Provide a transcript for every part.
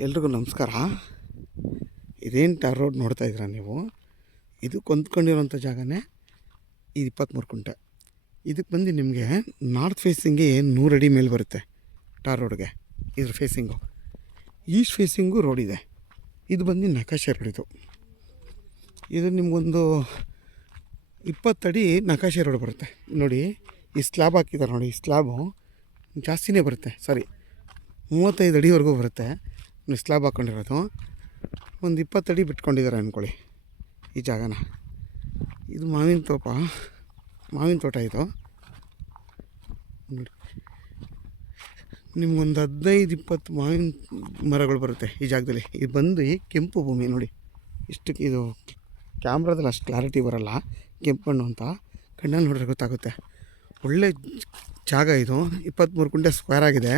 ಎಲ್ರಿಗೂ ನಮಸ್ಕಾರ. ಇದೇನು ಟಾರ್ ರೋಡ್ ನೋಡ್ತಾ ಇದ್ದೀರಾ ನೀವು? ಇದು ಕೊಂದ್ಕೊಂಡಿರೋಂಥ ಜಾಗನೇ ಇದು 23 ಕುಂಟೆ. ಇದಕ್ಕೆ ಬಂದು ನಿಮಗೆ ನಾರ್ತ್ ಫೇಸಿಂಗ್ಗೆ 100 ಅಡಿ ಮೇಲೆ ಬರುತ್ತೆ ಟಾರ್ ರೋಡ್ಗೆ. ಇದ್ರ ಫೇಸಿಂಗು ಈಸ್ಟ್ ಫೇಸಿಂಗು ರೋಡ್ ಇದೆ. ಇದು ಬಂದು ನಕಾಶೆ ರೋಡ್. ಇದು ನಿಮಗೊಂದು 20 ಅಡಿ ನಕಾಶೆ ರೋಡ್ ಬರುತ್ತೆ ನೋಡಿ. ಈ ಸ್ಲ್ಯಾಬ್ ಹಾಕಿದ್ದಾರೆ ನೋಡಿ. ಈ ಸ್ಲ್ಯಾಬು ಜಾಸ್ತಿನೇ ಬರುತ್ತೆ, ಸಾರಿ 35 ಅಡಿವರೆಗೂ ಬರುತ್ತೆ. ಸ್ಲ್ಯಾಬ್ ಹಾಕ್ಕೊಂಡಿರೋದು ಒಂದು 20 ಅಡಿ ಬಿಟ್ಕೊಂಡಿದ್ದಾರೆ ಅಂದ್ಕೊಳ್ಳಿ ಈ ಜಾಗನ. ಇದು ಮಾವಿನ ತೋಟ. ಇದು ನಿಮ್ಗೊಂದು 15-20 ಮಾವಿನ ಮರಗಳು ಬರುತ್ತೆ ಈ ಜಾಗದಲ್ಲಿ. ಇದು ಬಂದು ಕೆಂಪು ಭೂಮಿ ನೋಡಿ. ಇಷ್ಟಕ್ಕೆ ಇದು ಕ್ಯಾಮ್ರಾದಲ್ಲಿ ಅಷ್ಟು ಕ್ಲಾರಿಟಿ ಬರೋಲ್ಲ, ಕೆಂಪು ಮಣ್ಣು ಅಂತ. ಕಣ್ಣಲ್ಲಿ ನೋಡಿದ್ರೆ ಗೊತ್ತಾಗುತ್ತೆ. ಒಳ್ಳೆ ಜಾಗ ಇದು. 23 ಕುಂಟೆ ಸ್ಕ್ವೇರ್ ಆಗಿದೆ.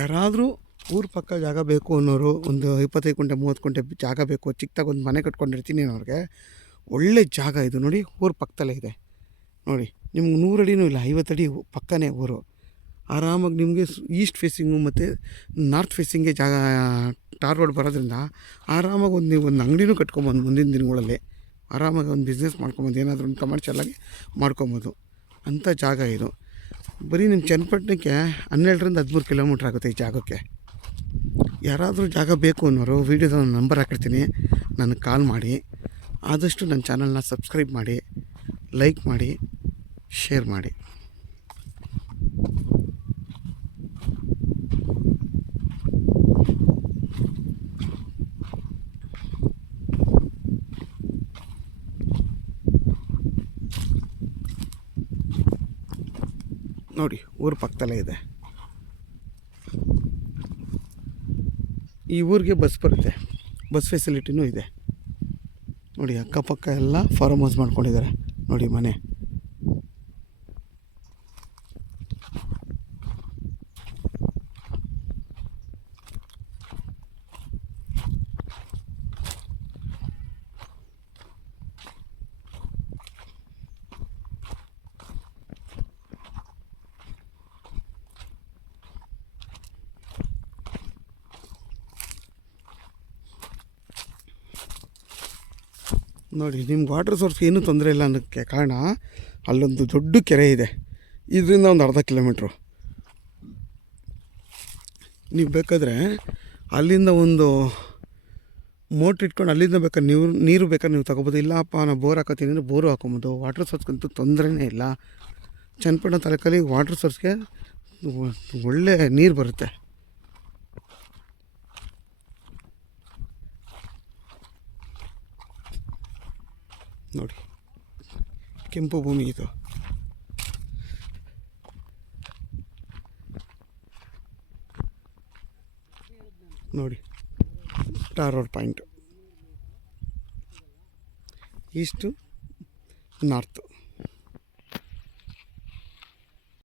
ಯಾರಾದರೂ ಊರ ಪಕ್ಕ ಜಾಗ ಬೇಕು ಅನ್ನೋರು, ಒಂದು 25 ಕುಂಟೆ 30 ಕುಂಟೆ ಜಾಗ ಬೇಕು, ಚಿಕ್ಕದಾಗಿ ಒಂದು ಮನೆ ಕಟ್ಕೊಂಡಿರ್ತೀನಿ ಅನ್ನೋರಿಗೆ ಒಳ್ಳೆ ಜಾಗ ಇದು ನೋಡಿ. ಊರು ಪಕ್ಕದಲ್ಲೇ ಇದೆ ನೋಡಿ. ನಿಮ್ಗೆ 100 ಅಡಿನೂ ಇಲ್ಲ, 50 ಅಡಿ ಪಕ್ಕನೇ ಊರು. ಆರಾಮಾಗಿ ನಿಮಗೆ ಈಸ್ಟ್ ಫೇಸಿಂಗು ಮತ್ತು ನಾರ್ತ್ ಫೇಸಿಂಗ್ಗೆ ಜಾಗ ಟಾರ್ ರೋಡ್ ಬರೋದ್ರಿಂದ ಆರಾಮಾಗಿ ನೀವು ಒಂದು ಅಂಗಡಿನೂ ಕಟ್ಕೊಬೋದು. ಮುಂದಿನ ದಿನಗಳಲ್ಲಿ ಆರಾಮಾಗಿ ಒಂದು ಬಿಸ್ನೆಸ್ ಮಾಡ್ಕೊಬೋದು, ಏನಾದರೂ ಒಂದು ಕಮರ್ಷಿಯಲಾಗಿ ಮಾಡ್ಕೊಬೋದು ಅಂಥ ಜಾಗ ಇದು. ಬರೀ ನಿಮ್ಮ ಚನ್ನಪಟ್ಟಣಕ್ಕೆ 12-13 ಕಿಲೋಮೀಟ್ರ್ ಆಗುತ್ತೆ ಈ ಜಾಗಕ್ಕೆ. ಯಾರಾದರೂ ಜಾಗ ಬೇಕು ಅನ್ನೋರು ವೀಡಿಯೋದ ನಂಬರ್ ಹಾಕಿರ್ತೀನಿ, ನನಗೆ ಕಾಲ್ ಮಾಡಿ. ಆದಷ್ಟು ನನ್ನ ಚಾನಲ್ನ ಸಬ್ಸ್ಕ್ರೈಬ್ ಮಾಡಿ, ಲೈಕ್ ಮಾಡಿ, ಶೇರ್ ಮಾಡಿ. ನೋಡಿ ಊರು ಪಕ್ಕದಲ್ಲೇ ಇದೆ. ಈ ಊರಿಗೆ ಬಸ್ ಬರುತ್ತೆ, ಬಸ್ ಫೆಸಿಲಿಟಿನೂ ಇದೆ ನೋಡಿ. ಅಕ್ಕಪಕ್ಕ ಎಲ್ಲ ಫಾರ್ಮ್ ಹೌಸ್ ಮಾಡ್ಕೊಂಡಿದ್ದಾರೆ ನೋಡಿ ಮನೆ. ನೋಡಿ ನಿಮ್ಗೆ ವಾಟರ್ ಸೋರ್ಸ್ ಏನೂ ತೊಂದರೆ ಇಲ್ಲ ಅನ್ನೋಕ್ಕೆ ಕಾರಣ ಅಲ್ಲೊಂದು ದೊಡ್ಡ ಕೆರೆ ಇದೆ. ಇದರಿಂದ ಒಂದು ಅರ್ಧ ಕಿಲೋಮೀಟ್ರು ನೀವು ಬೇಕಾದರೆ ಅಲ್ಲಿಂದ ಒಂದು ಮೋಟ್ರ್ ಇಟ್ಕೊಂಡು ಅಲ್ಲಿಂದ ಬೇಕಾದ್ರೆ ನೀರು ಬೇಕಾದ್ರೆ ನೀವು ತಗೋಬೋದು. ಇಲ್ಲಪ್ಪ ನಾನು ಬೋರ್ ಹಾಕೋತೀನಿ ಅಂದರೆ ಬೋರು ಹಾಕೊಬೋದು. ವಾಟರ್ ಸೋರ್ಸ್ಗಂತೂ ತೊಂದರೆನೇ ಇಲ್ಲ. ಚನ್ನಪಟ್ಟಣ ತಾಲೂಕಲ್ಲಿ ವಾಟರ್ ಸೋರ್ಸ್ಗೆ ಒಳ್ಳೆ ನೀರು ಬರುತ್ತೆ. ನೋಡಿ ಕೆಂಪು ಭೂಮಿ ಇದು. ನೋಡಿ tar road point east north.